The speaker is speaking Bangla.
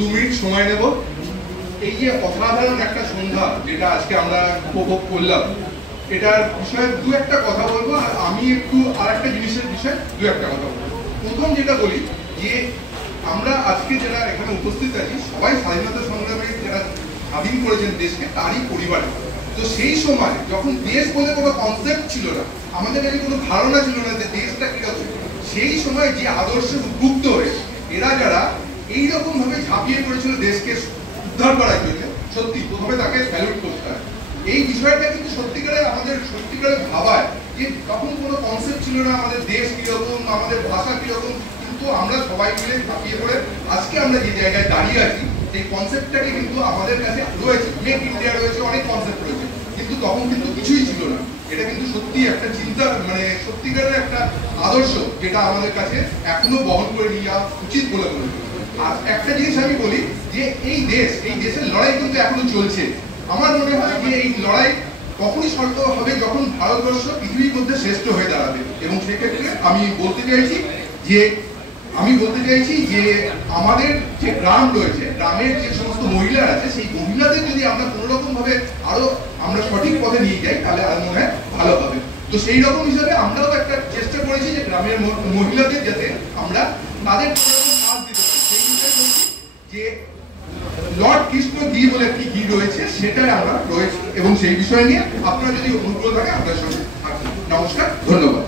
2 মিনিট সময় নেব। এই যে অসাধারণ একটা সন্ধ্যা যেটা আজকে আমরা উপভোগ করলাম, এটার বিষয়ে দু একটা কথা বলবো, আর আমি একটু আর একটা জিনিসের বিষয়ে দু একটা কথা বলবো। প্রথম যেটা বলি যে আমরা আজকে যারা এখানে উপস্থিত আছি সবাই স্বাধীনতা সংগ্রামে যারা স্বাধীন করেছেন দেশকে তারই পরিবারে। তো সেই সময় যখন দেশ বলে কোনো কনসেপ্ট ছিল না, আমাদের কাছে কোনো ধারণা ছিল না যে দেশটা কিরকম, সেই সময় যে আদর্শে উদ্বুদ্ধ হয়ে এরা যারা এইরকম ভাবে ঝাঁপিয়ে পড়েছিল দেশকে উদ্ধার করার জন্য, সত্যি প্রথমে তাকে স্যালুট করতে হয়। এই বিষয়টা কিন্তু সত্যিকারে আমাদের সত্যিকারে ভাবায় যে তখন কোনো কনসেপ্ট ছিল না আমাদের দেশ কিরকম, আমাদের ভাষা কিরকম, কিন্তু আমরা সবাই মিলে ঝাঁপিয়ে পড়ে আজকে আমরা যে জায়গায় দাঁড়িয়ে আছি সেই কনসেপ্টটাকে কিন্তু আমাদের কাছে রয়েছে। মেক ইন্ডিয়া রয়েছে, অনেক কনসেপ্ট রয়েছে, কিন্তু তখন কিন্তু কিছুই ছিল না। এটা কিন্তু সত্যি একটা চিন্তা, মানে সত্যিকারের একটা আদর্শ যেটা আমাদের কাছে এখনো বহন করে নিয়ে যাওয়া উচিত বলে মনে করি। আর একটা জিনিস আমি বলি যে এই দেশের লড়াই কিন্তু এখনো চলছে। আমার মনে হয় যে এই লড়াই তখনই শর্ত হবে যখন ভারতবর্ষ পৃথিবীর মধ্যে শ্রেষ্ঠ হয়ে দাঁড়াবে। এবং সেক্ষেত্রে আমি বলতে চাইছি যে আমাদের যে গ্রাম রয়েছে, গ্রামের যে সমস্ত মহিলা আছে, সেই মহিলাদের যদি আমরা কোনো রকম ভাবে আরো আমরা সঠিক পথে নিয়ে যাই তাহলে আর মনে হয় ভালো হবে। তো সেই রকম হিসাবে আমরাও একটা চেষ্টা করেছি যে গ্রামের মহিলাদের যাতে আমরা তাদের সাথ দিতে পারি। সেই বিষয়ে বলছি যে লর্ড কৃষ্ণ ঘি বলে একটি ঘি রয়েছে, সেটাই আমরা রয়েছে, এবং সেই বিষয় নিয়ে আপনারা যদি অনুগ্রহ থাকে আপনার সঙ্গে। নমস্কার, ধন্যবাদ।